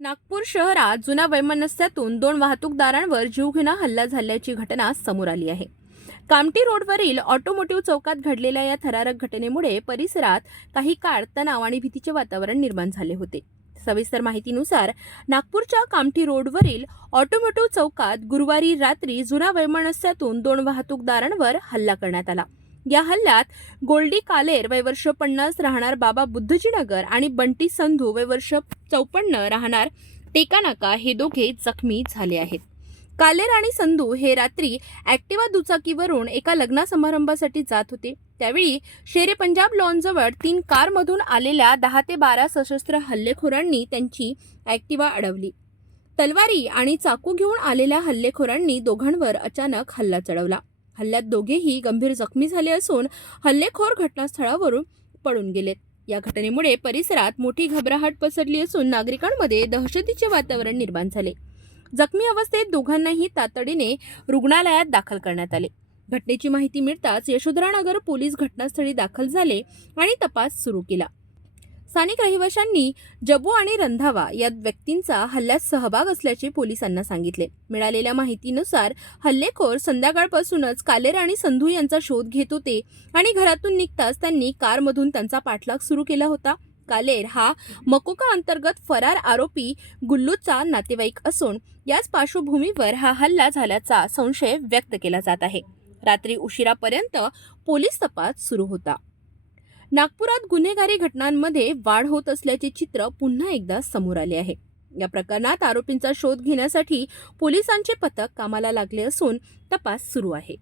नागपूर शहरात जुन्या वैमनस्यातून 2 वाहतूकदारांवर जीवघेणा हल्ला झाल्याची घटना समोर आली आहे. कामठी रोडवरील ऑटोमोटिव्ह चौकात घडलेल्या या थरारक घटनेमुळे परिसरात काही काळ तणाव आणि भीतीचे वातावरण निर्माण झाले होते. सविस्तर माहितीनुसार नागपूरच्या कामठी रोडवरील ऑटोमोटिव्ह चौकात गुरुवारी रात्री जुन्या वैमनस्यातून 2 वाहतूकदारांवर हल्ला करण्यात आला. या हल्ल्यात गोल्डी कालेर वय वर्ष 50 राहणार बाबा बुद्धजीनगर आणि बंटी संधू वय वर्ष 54 राहणार टेकानाका हे दोघे जखमी झाले आहेत. कालेर आणि संधू हे रात्री ॲक्टिवा दुचाकीवरून एका लग्न समारंभासाठी जात होते. त्यावेळी शेरे पंजाब लॉनजवळ 3 कारमधून आलेल्या 10 ते 12 सशस्त्र हल्लेखोरांनी त्यांची ॲक्टिवा अडवली. तलवारी आणि चाकू घेऊन आलेल्या हल्लेखोरांनी दोघांवर अचानक हल्ला चढवला. हल्ल्यात दोघेही गंभीर जखमी झाले असून हल्लेखोर घटनास्थळावरून पळून गेलेत. या घटनेमुळे परिसरात मोठी घबराहट पसरली असून नागरिकांमध्ये दहशतीचे वातावरण निर्माण झाले. जखमी अवस्थेत दोघांनाही तातडीने रुग्णालयात दाखल करण्यात आले. घटनेची माहिती मिळताच यशोधरानगर पोलीस घटनास्थळी दाखल झाले आणि तपास सुरू केला. स्थानिक रहिवाशांनी जबू आणि रंधावा या व्यक्तींचा हल्ल्यात सहभाग असल्याचे पोलिसांना सांगितले. मिळालेल्या माहितीनुसार हल्लेखोर संध्याकाळपासूनच कालेर आणि संधू यांचा शोध घेत होते आणि घरातून निघताच त्यांनी कारमधून त्यांचा पाठलाग सुरू केला होता. कालेर हा मकोका अंतर्गत फरार आरोपी गुल्लूचा नातेवाईक असून याच पार्श्वभूमीवर हा हल्ला झाल्याचा संशय व्यक्त केला जात आहे. रात्री उशिरापर्यंत पोलीस तपास सुरू होता. नागपुरात गुन्हेगारी घटनांमध्ये वाढ होत असल्याचे चित्र पुन्हा एकदा समोर आले आहे. या प्रकरणात आरोपींचा शोध घेण्यासाठी पोलिसांचे पथक कामाला लागले असून तपास सुरू आहे.